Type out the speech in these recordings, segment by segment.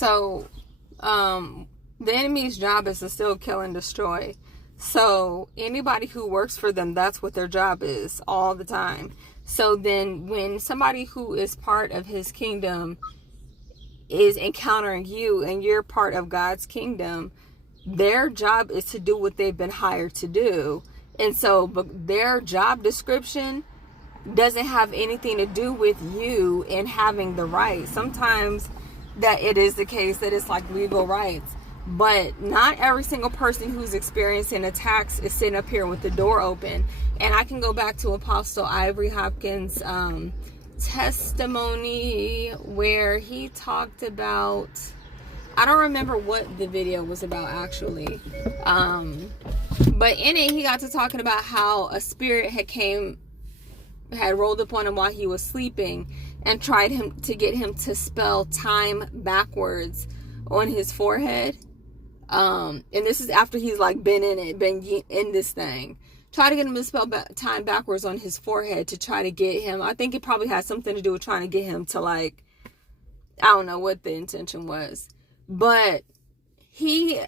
So, the enemy's job is to still kill and destroy. So anybody who works for them, that's what their job is all the time. So then when somebody who is part of his kingdom is encountering you and you're part of God's kingdom, their job is to do what they've been hired to do. And so, but their job description doesn't have anything to do with you and having the right. Sometimes that it is the case that it's like legal rights, but not every single person who's experiencing attacks is sitting up here with the door open. And I can go back to Apostle Ivory Hopkins' testimony where he talked about, I don't remember what the video was about actually, but in it he got to talking about how a spirit had rolled upon him while he was sleeping and tried to get him to spell time backwards on his forehead. And this is after he's like been in this thing. Try to get him to spell time backwards on his forehead to try to get him. I think it probably has something to do with trying to get him to, like, I don't know what the intention was, but he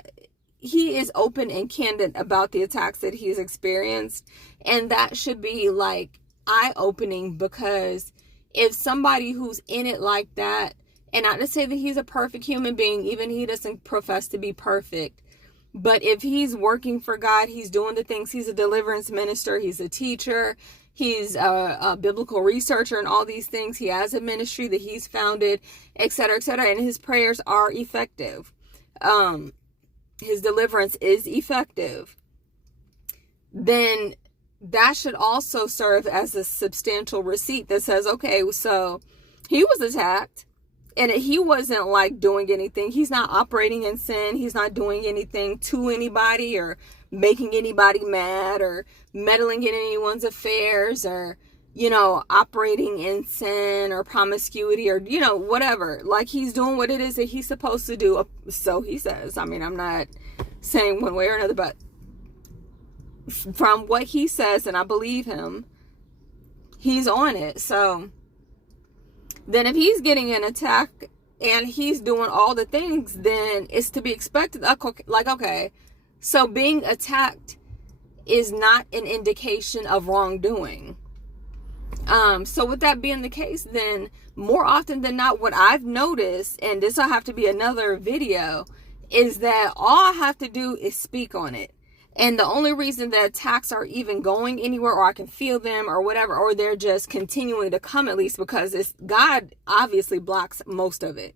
is open and candid about the attacks that he's experienced, and that should be like eye-opening, because if somebody who's in it like that, and not to say that he's a perfect human being, even he doesn't profess to be perfect, but if he's working for God, he's doing the things, he's a deliverance minister, he's a teacher, he's a biblical researcher and all these things, he has a ministry that he's founded, etc., and his prayers are effective, his deliverance is effective, then that should also serve as a substantial receipt that says, okay, so he was attacked and he wasn't like doing anything. He's not operating in sin. He's not doing anything to anybody or making anybody mad or meddling in anyone's affairs or, you know, operating in sin or promiscuity or, you know, whatever. Like, he's doing what it is that he's supposed to do. So he says. I mean, I'm not saying one way or another, but from what he says, and I believe him, he's on it. So then if he's getting an attack and he's doing all the things, then it's to be expected. Like, okay, so being attacked is not an indication of wrongdoing. So with that being the case, then more often than not, what I've noticed, and this will have to be another video, is that all I have to do is speak on it. And the only reason that attacks are even going anywhere, or I can feel them or whatever, or they're just continuing to come, at least because God obviously blocks most of it.